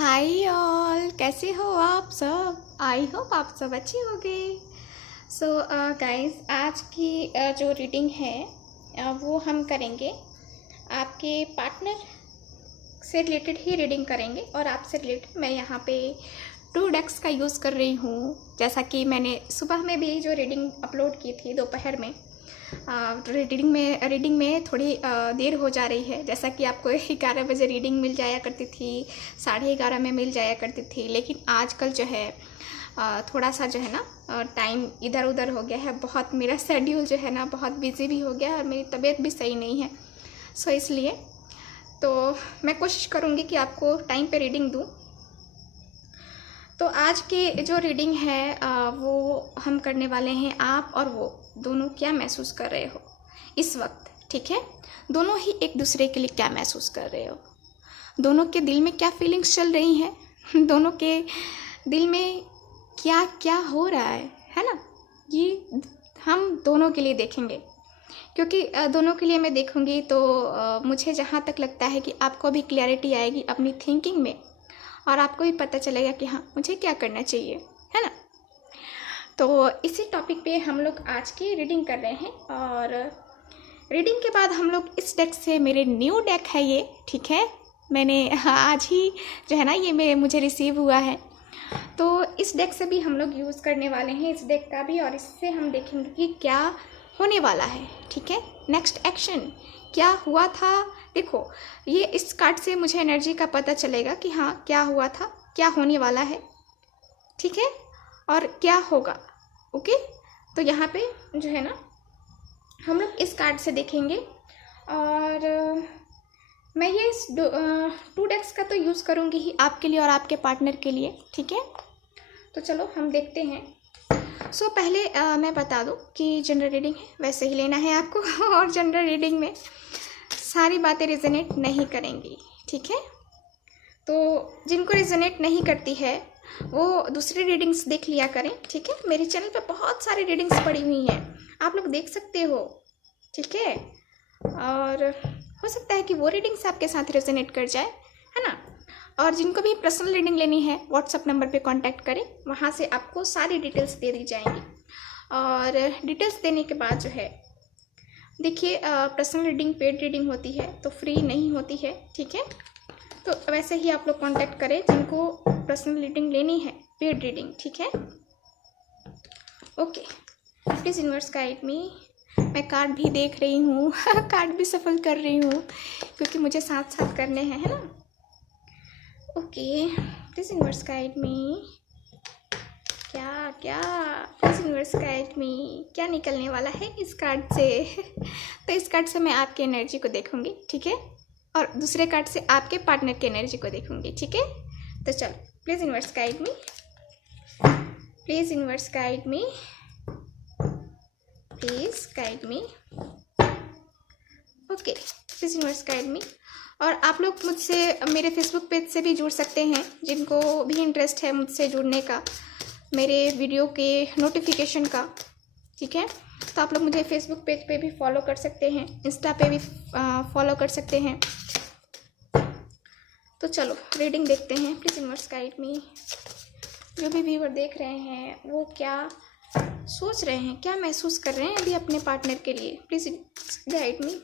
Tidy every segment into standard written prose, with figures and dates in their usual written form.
Hi all, कैसे हो आप सब। आई होप आप सब अच्छे होंगे। सो गाइस, आज की जो रीडिंग है वो हम करेंगे आपके पार्टनर से रिलेटेड ही रीडिंग करेंगे। और आपसे रिलेटेड मैं यहाँ पे 2 डेक्स का यूज़ कर रही हूँ। जैसा कि मैंने सुबह में भी जो रीडिंग अपलोड की थी दोपहर में, रीडिंग में थोड़ी देर हो जा रही है। जैसा कि आपको 11 बजे रीडिंग मिल जाया करती थी, 11:30 में मिल जाया करती थी। लेकिन आजकल जो है थोड़ा सा जो है ना टाइम इधर उधर हो गया है। बहुत मेरा शेड्यूल जो है ना बहुत बिजी भी हो गया है और मेरी तबीयत भी सही नहीं है। सो इसलिए तो मैं कोशिश करूँगी कि आपको टाइम पे रीडिंग दूँ। तो आज की जो रीडिंग है वो हम करने वाले हैं आप और वो दोनों क्या महसूस कर रहे हो इस वक्त। ठीक है, दोनों ही एक दूसरे के लिए क्या महसूस कर रहे हो, दोनों के दिल में क्या फीलिंग्स चल रही हैं, दोनों के दिल में क्या क्या हो रहा है ना। ये हम दोनों के लिए देखेंगे, क्योंकि दोनों के लिए मैं देखूंगी तो मुझे जहाँ तक लगता है कि आपको भी क्लैरिटी आएगी अपनी थिंकिंग में, और आपको भी पता चलेगा कि हाँ मुझे क्या करना चाहिए, है ना। तो इसी टॉपिक पे हम लोग आज की रीडिंग कर रहे हैं। और रीडिंग के बाद हम लोग इस डेक से, मेरे न्यू डेक है ये, ठीक है, मैंने आज ही जो है ना ये मुझे रिसीव हुआ है। तो इस डेक से भी हम लोग यूज़ करने वाले हैं, इस डेक का भी। और इससे हम देखेंगे कि क्या होने वाला है। ठीक है, नेक्स्ट एक्शन क्या हुआ था। देखो, ये इस कार्ड से मुझे एनर्जी का पता चलेगा कि हाँ क्या हुआ था, क्या होने वाला है, ठीक है, और क्या होगा। ओके, तो यहाँ पे जो है ना हम लोग इस कार्ड से देखेंगे। और मैं ये 2 डेक्स का तो यूज़ करूँगी ही आपके लिए और आपके पार्टनर के लिए। ठीक है, तो चलो हम देखते हैं। सो पहले मैं बता दूं कि जनरल रीडिंग है, वैसे ही लेना है आपको। और जनरल रीडिंग में सारी बातें रिजोनेट नहीं करेंगी, ठीक है। तो जिनको रिजोनेट नहीं करती है वो दूसरी रीडिंग्स देख लिया करें, ठीक है। मेरे चैनल पे बहुत सारी रीडिंग्स पड़ी हुई हैं, आप लोग देख सकते हो, ठीक है। और हो सकता है कि वो रीडिंग्स आपके साथ रेजोनेट कर जाए, है ना। और जिनको भी पर्सनल रीडिंग लेनी है व्हाट्सएप नंबर पे कांटेक्ट करें, वहाँ से आपको सारी डिटेल्स दे दी जाएंगी। और डिटेल्स देने के बाद जो है देखिए, पर्सनल रीडिंग पेड रीडिंग होती है तो फ्री नहीं होती है, ठीक है। तो वैसे ही आप लोग कांटेक्ट करें जिनको पर्सनल रीडिंग लेनी है, पेड रीडिंग, ठीक है। ओके, प्लीज़ यूनिवर्स गाइड मी। मैं कार्ड भी देख रही हूँ कार्ड भी सफल कर रही हूँ क्योंकि मुझे साथ साथ करने हैं, है ना। ओके, प्लीज़ यूनिवर्स गाइड मी। क्या क्या प्लीज़ यूनिवर्स गाइड मी, क्या निकलने वाला है इस कार्ड से। तो इस कार्ड से मैं आपकी एनर्जी को देखूंगी, ठीक है, और दूसरे कार्ड से आपके पार्टनर की एनर्जी को देखूंगी, ठीक है। तो चलो, please universe guide me, please universe guide me, please guide me. Okay, please universe guide me. और आप लोग मुझसे मेरे फेसबुक पेज से भी जुड़ सकते हैं, जिनको भी इंटरेस्ट है मुझसे जुड़ने का, मेरे वीडियो के नोटिफिकेशन का, ठीक है। तो आप लोग मुझे फेसबुक पेज पे भी फॉलो कर सकते हैं, इंस्टा पे भी फॉलो कर सकते हैं। तो चलो रीडिंग देखते हैं, प्लीज़ यूनिवर्स गाइड मी। जो भी व्यूअर देख रहे हैं वो क्या सोच रहे हैं, क्या महसूस कर रहे हैं अभी अपने पार्टनर के लिए, प्लीज़ गाइड मी।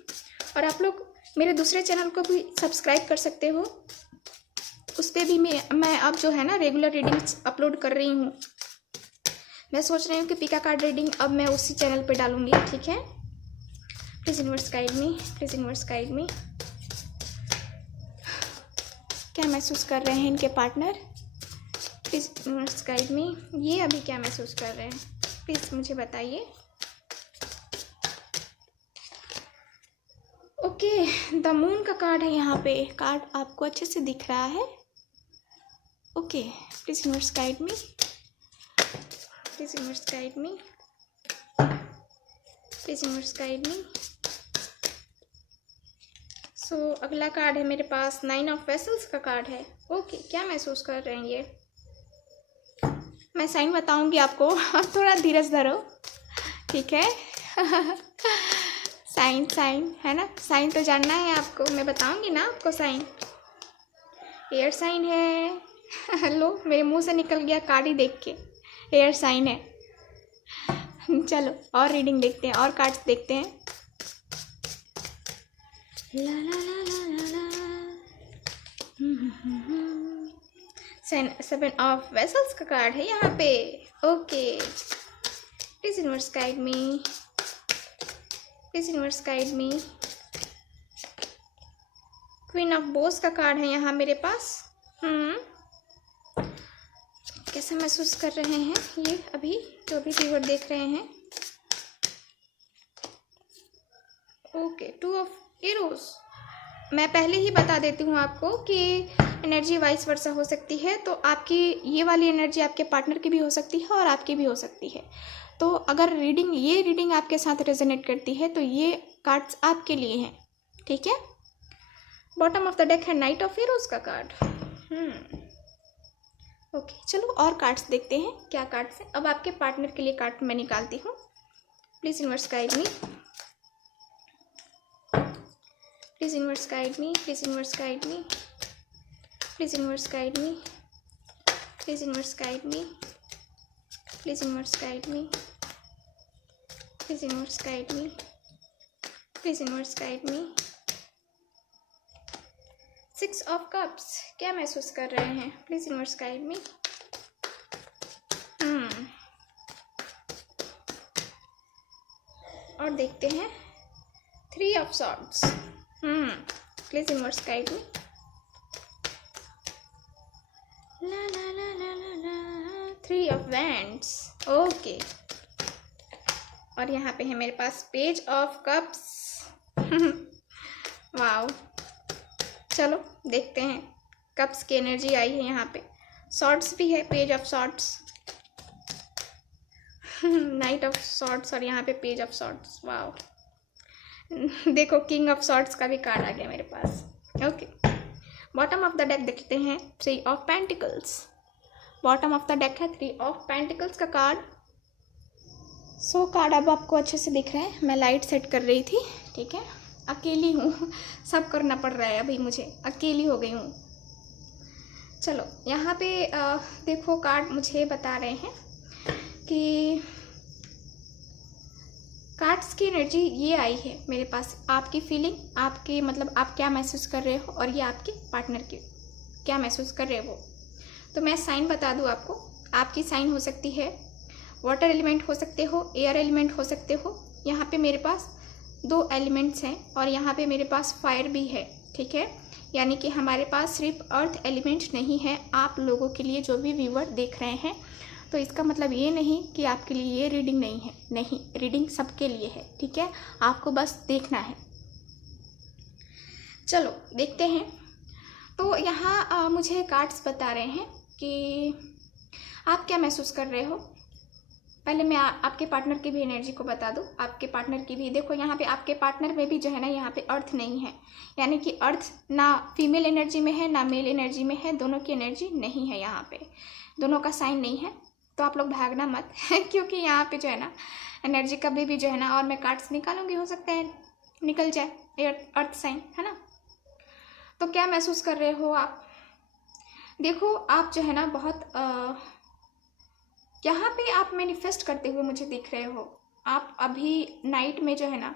और आप लोग मेरे दूसरे चैनल को भी सब्सक्राइब कर सकते हो, उस पर भी मैं अब जो है ना रेगुलर रीडिंग्स अपलोड कर रही हूँ। मैं सोच रही हूँ कि पिका कार्ड रीडिंग अब मैं उसी चैनल पे डालूंगी, ठीक है। Please universe guide me, please universe guide मी। क्या महसूस कर रहे हैं इनके पार्टनर, प्लीज़ यूनिवर्स गाइड मी। ये अभी क्या महसूस कर रहे हैं प्लीज़ मुझे बताइए। ओके, द मून का कार्ड है यहाँ पे, कार्ड आपको अच्छे से दिख रहा है। Okay, please universe guide me, please universe guide me, please universe guide me. So अगला कार्ड है मेरे पास 9 ऑफ वेसल्स का कार्ड है। ओके, क्या महसूस कर रहे हैं ये, मैं साइन बताऊंगी आपको थोड़ा धीरज धरो, ठीक है। साइन है ना, साइन तो जानना है आपको, मैं बताऊंगी ना आपको साइन। एयर साइन है। हेलो, मेरे मुंह से निकल गया कार्ड ही देख के, एयर साइन है। चलो और रीडिंग देखते हैं, और कार्ड्स देखते हैं। ला ला ला ला ला ला। 7 ऑफ वेसल्स का कार्ड है यहाँ पे। Okay, please universe guide me, please universe guide me. Queen of Bose का कार्ड है यहाँ मेरे पास। कैसा महसूस कर रहे हैं ये अभी जो भी व्यूअर देख रहे हैं। Okay, 2 of arrows. मैं पहले ही बता देती हूँ आपको कि एनर्जी वाइस वर्सा हो सकती है, तो आपकी ये वाली एनर्जी आपके पार्टनर की भी हो सकती है और आपकी भी हो सकती है। तो अगर ये रीडिंग आपके साथ रेजोनेट करती है तो ये कार्ड्स आपके लिए हैं, ठीक है। बॉटम ऑफ द डेक है नाइट ऑफ हीरोज का कार्ड। ओके, चलो और कार्ड्स देखते हैं क्या कार्ड्स हैं। अब आपके पार्टनर के लिए कार्ड मैं निकालती हूँ। Please universe guide me, please universe guide me, please universe guide me, please universe guide me, please universe guide me, please universe guide me, please universe guide me, please universe guide me. 6 of cups, क्या महसूस कर रहे हैं? Please universe guide me. और देखते हैं 3 of swords. Please universe guide me. ला ला ला ला ला ला। 3 ऑफ वैंड्स। ओके, और यहाँ पे है मेरे पास पेज ऑफ कप्स। वाओ, चलो देखते हैं। कप्स की एनर्जी आई है यहाँ पे। सॉर्ड्स भी है, page of swords, knight of swords, और यहाँ पे पेज ऑफ सॉर्ड्स। वाओ, देखो किंग ऑफ सॉर्ड्स का भी कार्ड आ गया मेरे पास। Okay, bottom of the deck देखते हैं 3 of pentacles. Bottom of the deck है 3 ऑफ पेंटिकल्स का कार्ड। कार्ड अब आपको अच्छे से दिख रहे हैं। मैं लाइट सेट कर रही थी, ठीक है। अकेली हूँ, सब करना पड़ रहा है, अभी मुझे अकेली हो गई हूँ। चलो यहाँ पे देखो, कार्ड मुझे बता रहे हैं कि कार्ड्स की एनर्जी ये आई है मेरे पास। आपकी फीलिंग, आपकी मतलब आप क्या महसूस कर रहे हो, और ये आपके पार्टनर की क्या महसूस कर रहे हो। तो मैं साइन बता दूँ आपको। आपकी साइन हो सकती है वाटर एलिमेंट, हो सकते हो एयर एलिमेंट, हो सकते हो। यहाँ पे मेरे पास 2 एलिमेंट्स हैं और यहाँ पे मेरे पास फायर भी है, ठीक है। यानी कि हमारे पास सिर्फ अर्थ एलिमेंट नहीं है आप लोगों के लिए, जो भी व्यूअर देख रहे हैं। तो इसका मतलब ये नहीं कि आपके लिए ये रीडिंग नहीं है, नहीं, रीडिंग सबके लिए है, ठीक है। आपको बस देखना है। चलो देखते हैं। तो यहाँ मुझे कार्ड्स बता रहे हैं कि आप क्या महसूस कर रहे हो। पहले मैं आपके पार्टनर की भी एनर्जी को बता दूं। आपके पार्टनर की भी देखो, यहाँ पे आपके पार्टनर में भी जो है ना, यहाँ पे अर्थ नहीं है। यानी कि अर्थ ना फीमेल एनर्जी में है ना मेल एनर्जी में है, दोनों की एनर्जी नहीं है यहाँ पे, दोनों का साइन नहीं है। तो आप लोग भागना मत क्योंकि यहाँ पे जो है ना एनर्जी कभी भी जो है ना, और मैं कार्ड्स निकालूंगी, हो सकता है निकल जाए अर्थ साइन, है ना। तो क्या महसूस कर रहे हो आप? देखो आप जो है ना बहुत यहाँ पे आप मैनिफेस्ट करते हुए मुझे दिख रहे हो। आप अभी नाइट में जो है ना,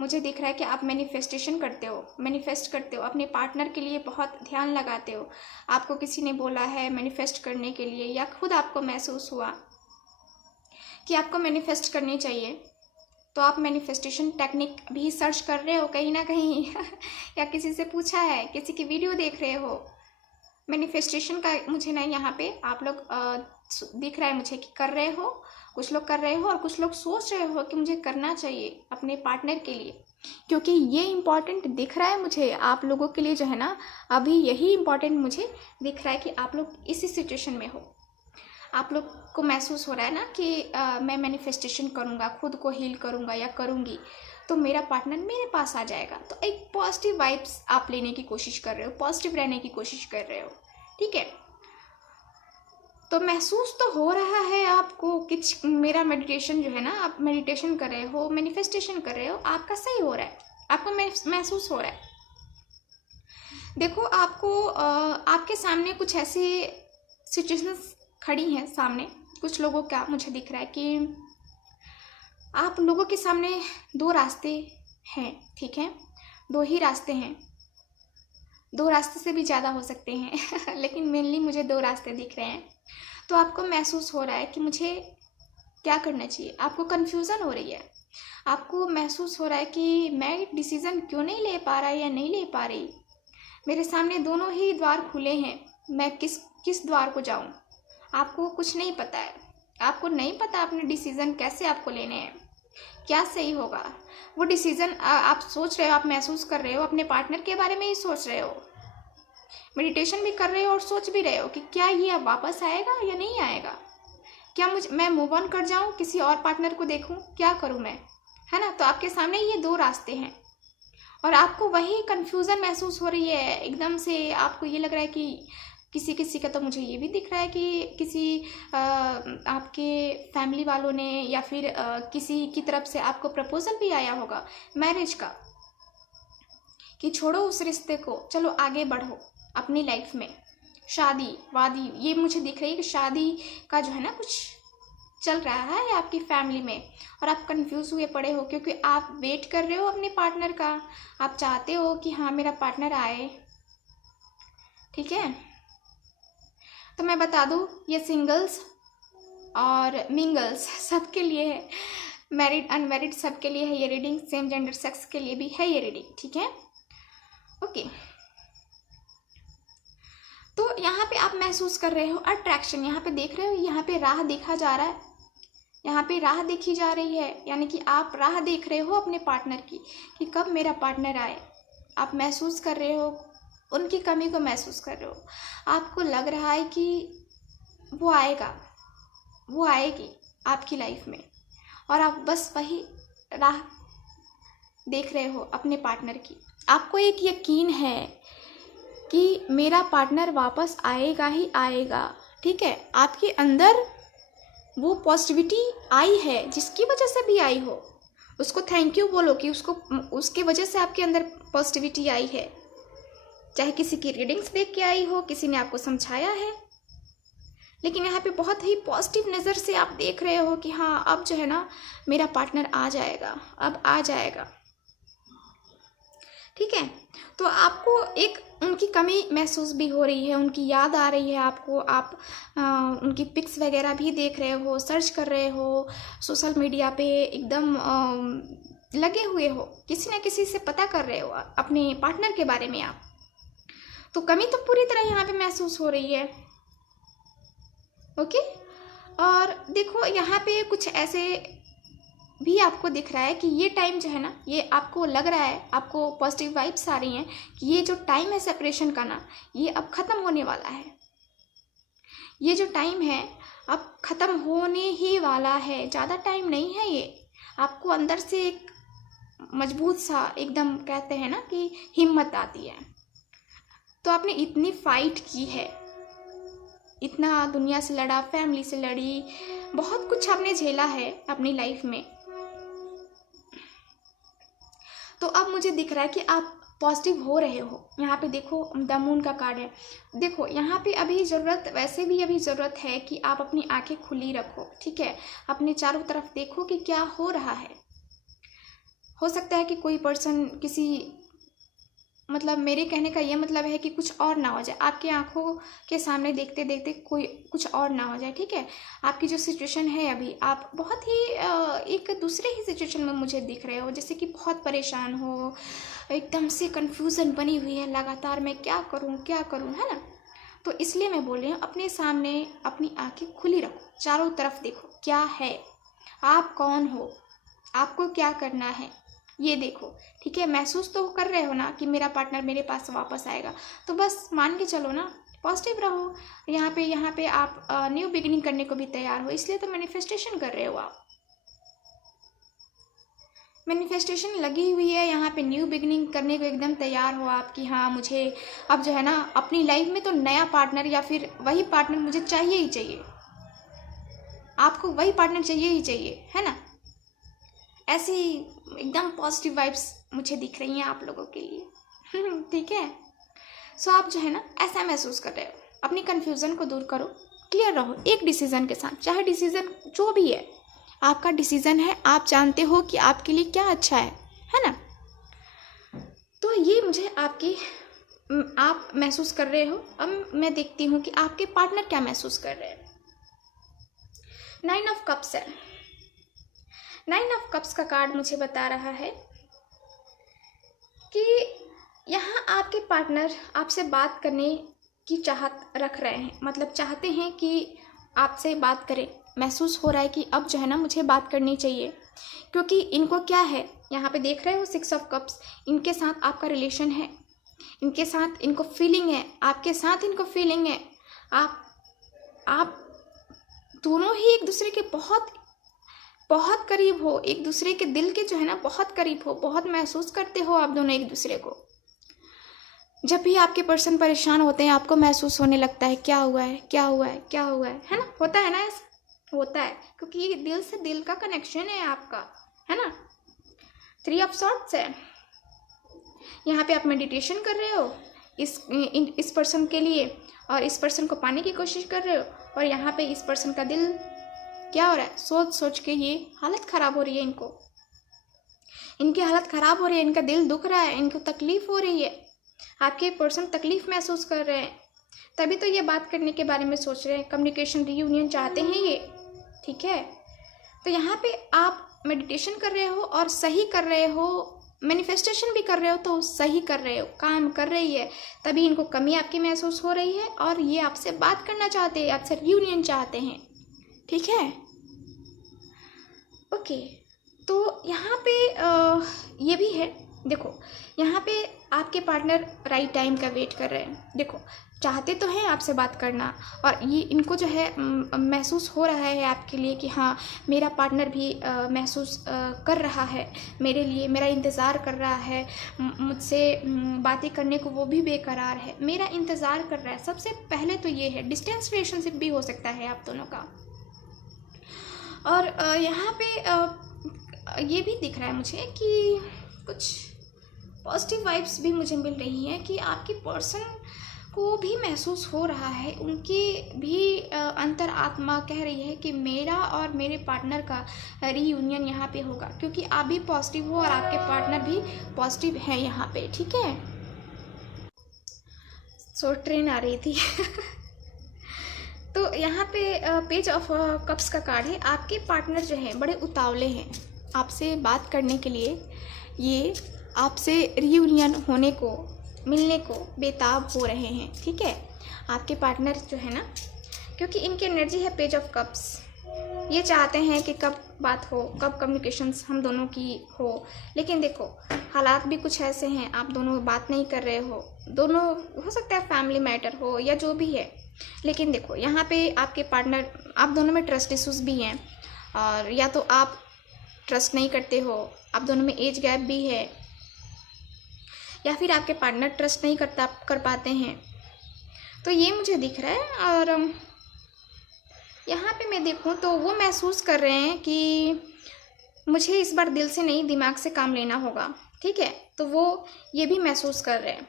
मुझे दिख रहा है कि आप मैनिफेस्टेशन करते हो, मैनिफेस्ट करते हो अपने पार्टनर के लिए, बहुत ध्यान लगाते हो। आपको किसी ने बोला है मैनिफेस्ट करने के लिए, या खुद आपको महसूस हुआ कि आपको मैनिफेस्ट करनी चाहिए, तो आप मैनिफेस्टेशन टेक्निक भी सर्च कर रहे हो कहीं ना कहीं या किसी से पूछा है, किसी की वीडियो देख रहे हो। मैनिफेस्टेशन का मुझे ना यहाँ पे आप लोग दिख रहा है मुझे कि कर रहे हो, कुछ लोग कर रहे हो और कुछ लोग सोच रहे हो कि मुझे करना चाहिए अपने पार्टनर के लिए, क्योंकि ये इम्पॉर्टेंट दिख रहा है मुझे आप लोगों के लिए जो है ना। अभी यही इम्पॉर्टेंट मुझे दिख रहा है कि आप लोग इसी सिचुएशन में हो। आप लोग को महसूस हो रहा है ना कि मैं मैनिफेस्टेशन करूँगा, खुद को हील करूँगा या करूँगी, तो मेरा पार्टनर मेरे पास आ जाएगा। तो एक पॉजिटिव वाइब्स आप लेने की कोशिश कर रहे हो, पॉजिटिव रहने की कोशिश कर रहे हो, ठीक है। तो महसूस तो हो रहा है आपको कि मेरा मेडिटेशन जो है ना, आप मेडिटेशन कर रहे हो, मैनिफेस्टेशन कर रहे हो, आपका सही हो रहा है, आपको महसूस हो रहा है। देखो आपको आपके सामने कुछ ऐसी सिचुएशंस खड़ी हैं सामने, कुछ लोगों का मुझे दिख रहा है कि आप लोगों के सामने दो रास्ते हैं, ठीक है, दो ही रास्ते हैं, दो रास्ते से भी ज़्यादा हो सकते हैं लेकिन मेनली मुझे दो रास्ते दिख रहे हैं। तो आपको महसूस हो रहा है कि मुझे क्या करना चाहिए, आपको कन्फ्यूज़न हो रही है, आपको महसूस हो रहा है कि मैं डिसीज़न क्यों नहीं ले पा रहा या नहीं ले पा रही, मेरे सामने दोनों ही द्वार खुले हैं, मैं किस द्वार को जाऊं। आपको कुछ नहीं पता है, आपको नहीं पता अपने डिसीज़न कैसे आपको लेने हैं, क्या सही होगा। वो डिसीज़न आप सोच रहे हो, आप महसूस कर रहे हो, अपने पार्टनर के बारे में ही सोच रहे हो, मेडिटेशन भी कर रहे हो और सोच भी रहे हो कि क्या ये अब वापस आएगा या नहीं आएगा, क्या मैं मूव ऑन कर जाऊं, किसी और पार्टनर को देखूं, क्या करूं मैं, है ना। तो आपके सामने ये दो रास्ते हैं और आपको वही कन्फ्यूज़न महसूस हो रही है एकदम से। आपको ये लग रहा है कि किसी का तो मुझे ये भी दिख रहा है कि किसी आपके फैमिली वालों ने या फिर किसी की तरफ से आपको प्रपोजल भी आया होगा मैरिज का, कि छोड़ो उस रिश्ते को, चलो आगे बढ़ो अपनी लाइफ में, शादी वादी, ये मुझे दिख रही है कि शादी का जो है ना कुछ चल रहा है आपकी फैमिली में और आप कंफ्यूज हुए पड़े हो क्योंकि आप वेट कर रहे हो अपने पार्टनर का, आप चाहते हो कि हाँ मेरा पार्टनर आए, ठीक है। तो मैं बता दूँ ये सिंगल्स और मिंगल्स सबके लिए है, मैरिड अनमैरिड सबके लिए है ये रीडिंग, सेम जेंडर सेक्स के लिए भी है ये रीडिंग, ठीक है, ओके। तो यहाँ पे आप महसूस कर रहे हो अट्रैक्शन, यहाँ पे देख रहे हो, यहाँ पे राह देखा जा रहा है, यहाँ पे राह देखी जा रही है, यानी कि आप राह देख रहे हो अपने पार्टनर की कि कब मेरा पार्टनर आए। आप महसूस कर रहे हो, उनकी कमी को महसूस कर रहे हो, आपको लग रहा है कि वो आएगा, वो आएगी आपकी लाइफ में और आप बस वही राह देख रहे हो अपने पार्टनर की। आपको एक यकीन है कि मेरा पार्टनर वापस आएगा ही आएगा, ठीक है। आपके अंदर वो पॉजिटिविटी आई है, जिसकी वजह से भी आई हो उसको थैंक यू बोलो कि उसके वजह से आपके अंदर पॉजिटिविटी आई है, चाहे किसी की रीडिंग्स देख के आई हो, किसी ने आपको समझाया है, लेकिन यहाँ पे बहुत ही पॉजिटिव नज़र से आप देख रहे हो कि हाँ अब जो है ना मेरा पार्टनर आ जाएगा, अब आ जाएगा, ठीक है। तो आपको एक उनकी कमी महसूस भी हो रही है, उनकी याद आ रही है आपको, आप उनकी पिक्स वगैरह भी देख रहे हो, सर्च कर रहे हो, सोशल मीडिया पे एकदम लगे हुए हो, किसी ना किसी से पता कर रहे हो अपने पार्टनर के बारे में आप। तो कमी तो पूरी तरह यहाँ पे महसूस हो रही है, ओके। और देखो यहाँ पे कुछ ऐसे भी आपको दिख रहा है कि ये टाइम जो है ना, ये आपको लग रहा है, आपको पॉजिटिव वाइब्स आ रही हैं कि ये जो टाइम है सेपरेशन का ना, ये अब ख़त्म होने वाला है, ये जो टाइम है अब ख़त्म होने ही वाला है, ज़्यादा टाइम नहीं है ये। आपको अंदर से एक मजबूत सा एकदम कहते हैं ना कि हिम्मत आती है। तो आपने इतनी फाइट की है, इतना दुनिया से लड़ा, फैमिली से लड़ी, बहुत कुछ आपने झेला है अपनी लाइफ में। तो अब मुझे दिख रहा है कि आप पॉजिटिव हो रहे हो। यहाँ पे देखो द मून का कार्ड है, देखो यहाँ पे अभी ज़रूरत, वैसे भी अभी ज़रूरत है कि आप अपनी आंखें खुली रखो, ठीक है, अपने चारों तरफ देखो कि क्या हो रहा है। हो सकता है कि कोई पर्सन किसी, मतलब मेरे कहने का ये मतलब है कि कुछ और ना हो जाए, आपकी आंखों के सामने देखते देखते कोई कुछ और ना हो जाए, ठीक है। आपकी जो सिचुएशन है अभी, आप बहुत ही एक दूसरे ही सिचुएशन में मुझे दिख रहे हो, जैसे कि बहुत परेशान हो, एकदम से कन्फ्यूज़न बनी हुई है लगातार, मैं क्या करूँ, है ना। तो इसलिए मैं बोल रही हूँ अपने सामने अपनी आंखें खुली रखो, चारों तरफ देखो क्या है, आप कौन हो, आपको क्या करना है, ये देखो, ठीक है। महसूस तो कर रहे हो ना कि मेरा पार्टनर मेरे पास वापस आएगा, तो बस मान के चलो ना, पॉजिटिव रहो। यहाँ पे आप न्यू बिगिनिंग करने को भी तैयार हो, इसलिए तो मैनिफेस्टेशन कर रहे हो आप, मैनिफेस्टेशन लगी हुई है यहाँ पे, न्यू बिगिनिंग करने को एकदम तैयार हो आप कि हाँ मुझे अब जो है ना अपनी लाइफ में तो नया पार्टनर या फिर वही पार्टनर मुझे चाहिए ही चाहिए, आपको वही पार्टनर चाहिए ही चाहिए, है ना। ऐसी एकदम पॉजिटिव वाइब्स मुझे दिख रही हैं आप लोगों के लिए ठीक है। सो आप जो है ना ऐसा महसूस कर रहे हो, अपनी कन्फ्यूज़न को दूर करो, क्लियर रहो एक डिसीज़न के साथ। चाहे डिसीज़न जो भी है, आपका डिसीज़न है, आप जानते हो कि आपके लिए क्या अच्छा है ना। तो ये मुझे आप महसूस कर रहे हो। अब मैं देखती हूँ कि आपके पार्टनर क्या महसूस कर रहे हैं। 9 ऑफ कप्स है। 9 ऑफ कप्स का कार्ड मुझे बता रहा है कि यहाँ आपके पार्टनर आपसे बात करने की चाहत रख रहे हैं, मतलब चाहते हैं कि आपसे बात करें। महसूस हो रहा है कि अब जो है ना मुझे बात करनी चाहिए, क्योंकि इनको क्या है, यहाँ पे देख रहे हो 6 ऑफ कप्स, इनके साथ आपका रिलेशन है, इनके साथ इनको फीलिंग है, आपके साथ इनको फीलिंग है। आप दोनों ही एक दूसरे के बहुत बहुत करीब हो, एक दूसरे के दिल के जो है ना बहुत करीब हो, बहुत महसूस करते हो आप दोनों एक दूसरे को। जब भी आपके पर्सन परेशान होते हैं, आपको महसूस होने लगता है क्या हुआ है, क्या हुआ है, क्या हुआ है ना। होता है ना, ऐसा होता है, क्योंकि ये दिल से दिल का कनेक्शन है आपका, है ना। 3 ऑफ सॉर्ड्स है। यहाँ पे आप मेडिटेशन कर रहे हो इस पर्सन के लिए, और इस पर्सन को पाने की कोशिश कर रहे हो, और यहाँ पे इस पर्सन का दिल क्या हो रहा है, सोच सोच के ये हालत ख़राब हो रही है, इनकी हालत ख़राब हो रही है, इनका दिल दुख रहा है, इनको तकलीफ़ हो रही है, आपके पर्सन तकलीफ़ महसूस कर रहे हैं, तभी तो ये बात करने के बारे में सोच रहे हैं, कम्युनिकेशन रीयूनियन चाहते हैं ये, ठीक है। तो यहाँ पे आप मेडिटेशन कर रहे हो और सही कर रहे हो, मैनिफेस्टेशन भी कर रहे हो, तो सही कर रहे हो, काम कर रही है, तभी इनको कमी आपकी महसूस हो रही है और ये आपसे बात करना चाहते हैं, आपसे रीयूनियन चाहते हैं, ठीक है। ओके, तो यहाँ पे ये भी है, देखो यहाँ पे आपके पार्टनर राइट टाइम का वेट कर रहे हैं। देखो चाहते तो हैं आपसे बात करना, और ये इनको जो है महसूस हो रहा है आपके लिए कि हाँ मेरा पार्टनर भी महसूस कर रहा है मेरे लिए, मेरा इंतज़ार कर रहा है, मुझसे बातें करने को वो भी बेकरार है, मेरा इंतज़ार कर रहा है। सबसे पहले तो ये है, डिस्टेंस रिलेशनशिप भी हो सकता है आप दोनों का। और यहाँ पे ये भी दिख रहा है मुझे कि कुछ पॉजिटिव वाइब्स भी मुझे मिल रही हैं कि आपकी पर्सन को भी महसूस हो रहा है, उनकी भी अंतर आत्मा कह रही है कि मेरा और मेरे पार्टनर का रीयूनियन यहाँ पे होगा, क्योंकि आप भी पॉजिटिव हो और आपके पार्टनर भी पॉजिटिव है यहाँ पे, ठीक है। सो ट्रेन आ रही थी तो यहाँ पे पेज ऑफ कप्स का कार्ड है। आपके पार्टनर जो है बड़े उतावले हैं आपसे बात करने के लिए, ये आपसे रीयूनियन होने को, मिलने को बेताब हो रहे हैं, ठीक है। आपके पार्टनर जो है ना, क्योंकि इनकी एनर्जी है पेज ऑफ कप्स, ये चाहते हैं कि कब बात हो, कब कम्युनिकेशंस हम दोनों की हो, लेकिन देखो हालात भी कुछ ऐसे हैं, आप दोनों बात नहीं कर रहे हो, दोनों हो सकता है फैमिली मैटर हो या जो भी है, लेकिन देखो यहाँ पे आपके पार्टनर, आप दोनों में ट्रस्ट इश्यूज भी हैं, और या तो आप ट्रस्ट नहीं करते हो, आप दोनों में एज गैप भी है, या फिर आपके पार्टनर ट्रस्ट नहीं कर पाते हैं, तो ये मुझे दिख रहा है। और यहाँ पे मैं देखूँ तो वो महसूस कर रहे हैं कि मुझे इस बार दिल से नहीं दिमाग से काम लेना होगा, ठीक है। तो वो ये भी महसूस कर रहे हैं,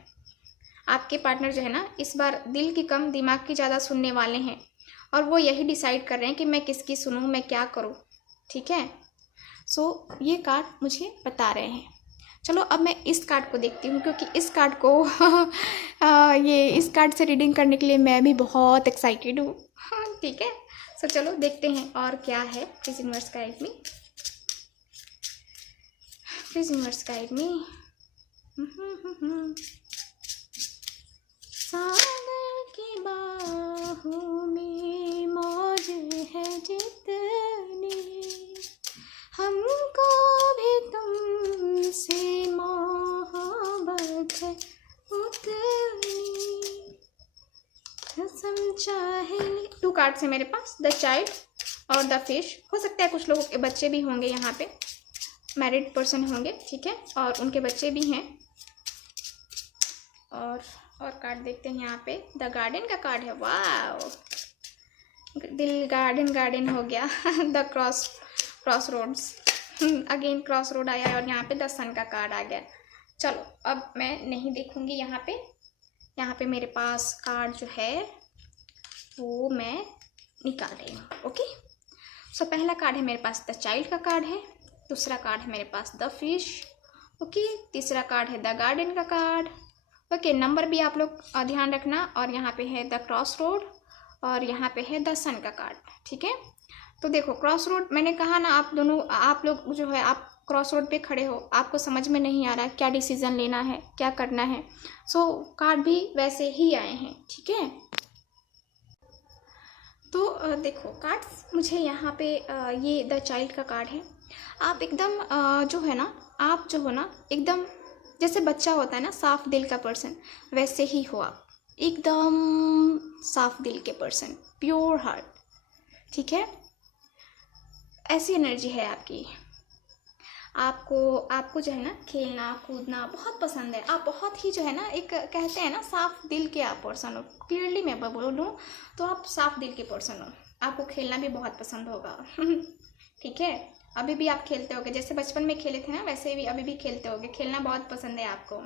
आपके पार्टनर जो है ना इस बार दिल की कम दिमाग की ज़्यादा सुनने वाले हैं, और वो यही डिसाइड कर रहे हैं कि मैं किसकी सुनूं, मैं क्या करूं, ठीक है। सो ये कार्ड मुझे बता रहे हैं। चलो अब मैं इस कार्ड को देखती हूँ, क्योंकि इस कार्ड को इस कार्ड से रीडिंग करने के लिए मैं भी बहुत एक्साइटेड हूँ ठीक है। सो चलो देखते हैं और क्या है। Please universe guide me, please universe guide me. सागर की बाहों में मौज है जितनी, हमको भी तुमसे मोहब्बत है उतनी, कसम चाहे। 2 कार्ड्स है मेरे पास, द चाइल्ड और द फिश। हो सकता है कुछ लोगों के बच्चे भी होंगे, यहाँ पे मैरिड पर्सन होंगे, ठीक है, और उनके बच्चे भी हैं। और कार्ड देखते हैं यहाँ पे, द गार्डन का कार्ड है। वाओ, दिल गार्डन हो गया the cross roads, again cross road आया है, और यहाँ पे द सन का कार्ड आ गया। चलो अब मैं नहीं देखूंगी यहाँ पे, यहाँ पे मेरे पास कार्ड जो है वो मैं निकाल रही हूँ। ओके, सो पहला कार्ड है मेरे पास द चाइल्ड का कार्ड है, दूसरा कार्ड है मेरे पास द फिश। ओके, तीसरा कार्ड है द गार्डन का कार्ड। ओके, नंबर भी आप लोग ध्यान रखना। और यहाँ पे है द क्रॉस रोड और यहाँ पे है द सन का कार्ड। ठीक है, तो देखो क्रॉस रोड, मैंने कहा ना आप लोग जो है आप क्रॉस रोड पे खड़े हो, आपको समझ में नहीं आ रहा क्या डिसीजन लेना है, क्या करना है। सो कार्ड भी वैसे ही आए हैं। ठीक है, तो देखो कार्ड्स मुझे यहाँ पे ये द चाइल्ड का कार्ड है। आप एकदम जो है ना, आप जो हो ना एकदम जैसे बच्चा होता है ना, साफ दिल का पर्सन, वैसे ही हो आप, एकदम साफ दिल के पर्सन, प्योर हार्ट। ठीक है, ऐसी एनर्जी है आपकी। आपको जो है ना खेलना कूदना बहुत पसंद है। आप बहुत ही जो है ना, एक कहते हैं ना साफ दिल के आप पर्सन हो। क्लियरली मैं बोलूँ तो आप साफ दिल के पर्सन हो। आपको खेलना भी बहुत पसंद होगा। ठीक है, अभी भी आप खेलते होगे, जैसे बचपन में खेले थे ना वैसे भी अभी भी खेलते होगे। खेलना बहुत पसंद है आपको।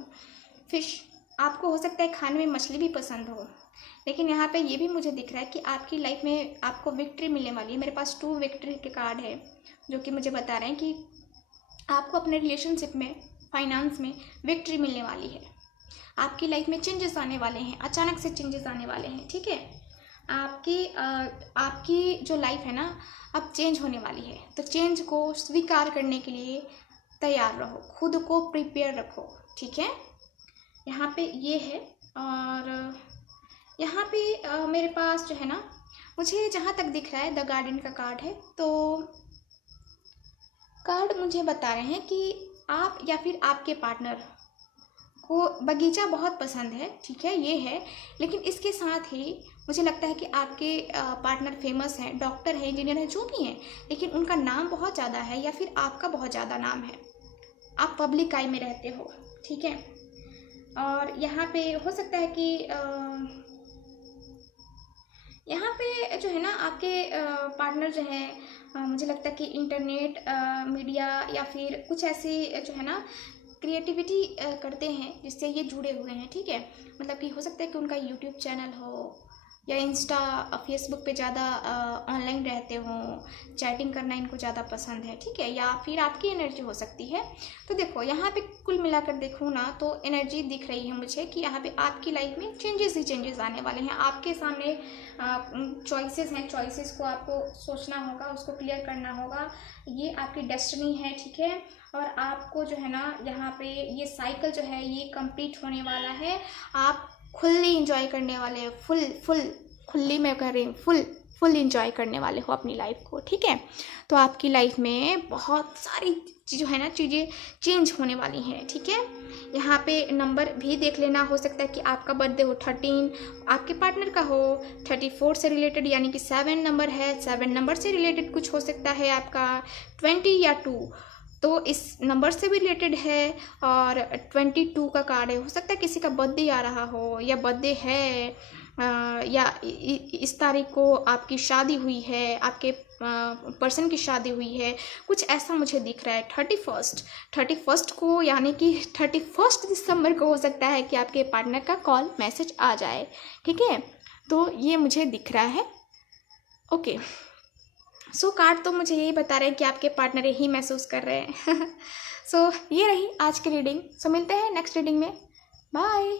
फिश, आपको हो सकता है खाने में मछली भी पसंद हो, लेकिन यहाँ पे ये भी मुझे दिख रहा है कि आपकी लाइफ में आपको विक्ट्री मिलने वाली है। मेरे पास 2 विक्ट्री के कार्ड है जो कि मुझे बता रहे हैं कि आपको अपने रिलेशनशिप में, फाइनेंस में विक्ट्री मिलने वाली है। आपकी लाइफ में चेंजेस आने वाले हैं, अचानक से चेंजेस आने वाले हैं। ठीक है, आपकी जो लाइफ है ना अब चेंज होने वाली है, तो चेंज को स्वीकार करने के लिए तैयार रहो, खुद को प्रिपेयर रखो। ठीक है, यहाँ पे ये है। और यहाँ पे मेरे पास जो है ना, मुझे जहाँ तक दिख रहा है द गार्डन का कार्ड है। तो कार्ड मुझे बता रहे हैं कि आप या फिर आपके पार्टनर को बगीचा बहुत पसंद है। ठीक है, ये है, लेकिन इसके साथ ही मुझे लगता है कि आपके पार्टनर फेमस हैं, डॉक्टर है, इंजीनियर है, जो भी हैं, लेकिन उनका नाम बहुत ज़्यादा है या फिर आपका बहुत ज़्यादा नाम है। आप पब्लिक आई में रहते हो। ठीक है, और यहाँ पे हो सकता है कि यहाँ पे जो है ना आपके पार्टनर जो है, मुझे लगता है कि इंटरनेट मीडिया या फिर कुछ ऐसी जो है ना क्रिएटिविटी करते हैं जिससे ये जुड़े हुए हैं। ठीक है, मतलब कि हो सकता है कि उनका यूट्यूब चैनल हो या इंस्टा फेसबुक पे ज़्यादा ऑनलाइन रहते हों, चैटिंग करना इनको ज़्यादा पसंद है। ठीक है, या फिर आपकी एनर्जी हो सकती है। तो देखो यहाँ पे कुल मिलाकर देखूँ ना तो एनर्जी दिख रही है मुझे कि यहाँ पे आपकी लाइफ में चेंजेस ही चेंजेस आने वाले हैं। आपके सामने चॉइसेस हैं, चॉइसेस को आपको सोचना होगा, उसको क्लियर करना होगा। ये आपकी डेस्टिनी है। ठीक है, और आपको जो है ना यहाँ पे ये साइकिल जो है ये कंप्लीट होने वाला है। आप खुली इंजॉय करने वाले हैं, खुली मैं कह रही हूँ, फुल इंजॉय करने वाले हो अपनी लाइफ को। ठीक है, तो आपकी लाइफ में बहुत सारी जो है ना चीज़ें चेंज होने वाली हैं। ठीक है, यहाँ पे नंबर भी देख लेना, हो सकता है कि आपका बर्थडे हो 13, आपके पार्टनर का हो 34 से रिलेटेड, यानी कि 7 नंबर है, 7 नंबर से रिलेटेड कुछ हो सकता है आपका, 20 या 2 तो इस नंबर से भी रिलेटेड है, और 22 का कार्ड है। हो सकता है किसी का बर्थडे आ रहा हो या बर्थडे है, या इस तारीख को आपकी शादी हुई है, आपके पर्सन की शादी हुई है, कुछ ऐसा मुझे दिख रहा है। 31 को, यानी कि 31 दिसंबर को हो सकता है कि आपके पार्टनर का कॉल मैसेज आ जाए। ठीक है, तो ये मुझे दिख रहा है। ओके, सो कार्ड तो मुझे यही बता रहे हैं कि आपके पार्टनर यही महसूस कर रहे हैं। सो ये रही आज की रीडिंग। सो मिलते हैं नेक्स्ट रीडिंग में। बाय।